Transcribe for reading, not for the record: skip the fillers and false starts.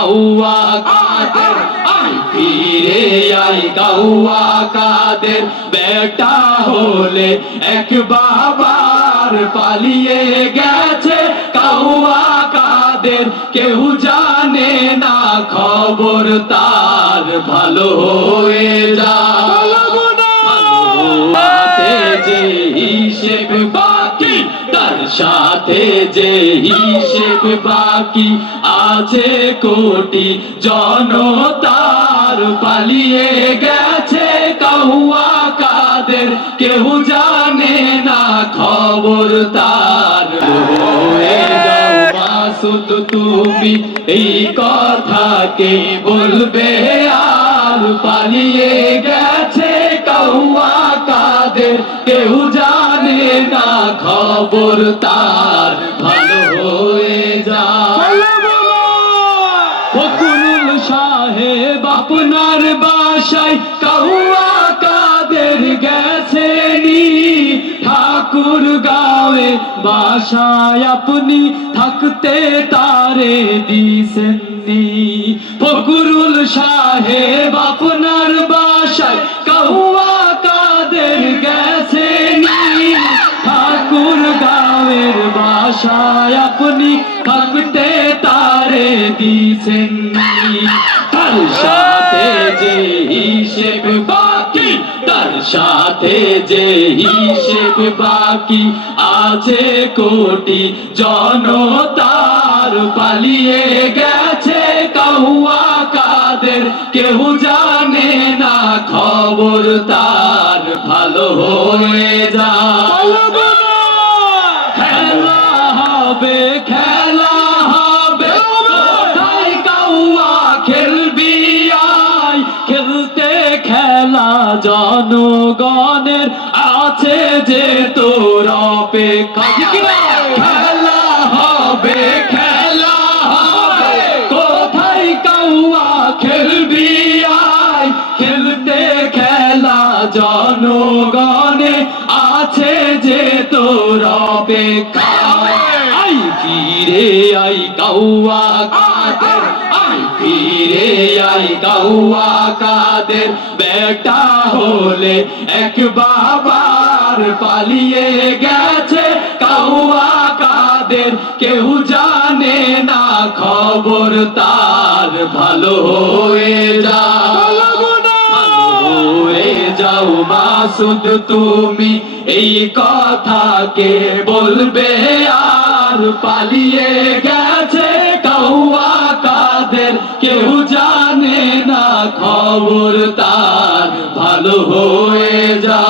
কাউয়া কাদের, আই ফিরে আই কাউয়া কাদের। বেটা হলে এক বাবার পালিয়ে গেছে কাউয়া কাদের, কেউ জানে না খবর তার, ভালো হয়ে যা সাথে যে হিসেব বাকি, তার সাথে যে হিসেব বাকি আছে কোটি জনতার, পালিয়ে গেছে কাউয়া কাদের, কেউ জানে না খবর তার। হয়ে যাও মাসুদ তুমি এই কথাকে বলবে আর, পালিয়ে গেছে কাউয়া কাদের, কেউ জানে না খবর তার, ভালো হয়ে যা। ফখরুল সাহেব আপনার বাসায় কাউয়া কাদের গেছেনি, ঠাকুর গাঁয়ে বাসায় আপনি থাকতে তারে দিছেননি। ফখরুল সাহেব আপনার বাসায় কাউয়া কাদের গেছেনি, ঠাকুর গাঁয়ের বাসায় আপনি থাকতে তারে দিছেননি। তার সাথে যে হিসেব বাকি, তার সাথে যে হিসেব বাকি আছে কোটি জনতার, পালিয়ে গেছে কাউয়া কাদের, কেউ জানে না খবর তার, ভালো হয়ে যা। খেলা হবে খেলা হবে, কোথায় কাউয়া খেলবি আয়, খেলতে খেলা জনগণের আছে যে তোর অপেক্ষা। খেলা হবে খেলা হবে, কোথায় কাউয়া খেলবি আয়, খেলতে খেলা জনগণে আছে যে তোর অপেক্ষা। আই ফিরে আই কাউয়া কাদের, আই ফিরে আই কাউয়া কাদের। বেটা হলে এক বাবার পালিয়ে গেছে কাউয়া কাদের, কেউ জানে না খবর তার, ভালো হয়ে যা। হয়ে যাও মাসুদ তুমি এই কথাকে বলবে আর, পালিয়ে গেছে কাউয়া কাদের, কেউ জানে না খবর তার, ভালো হয়ে যা।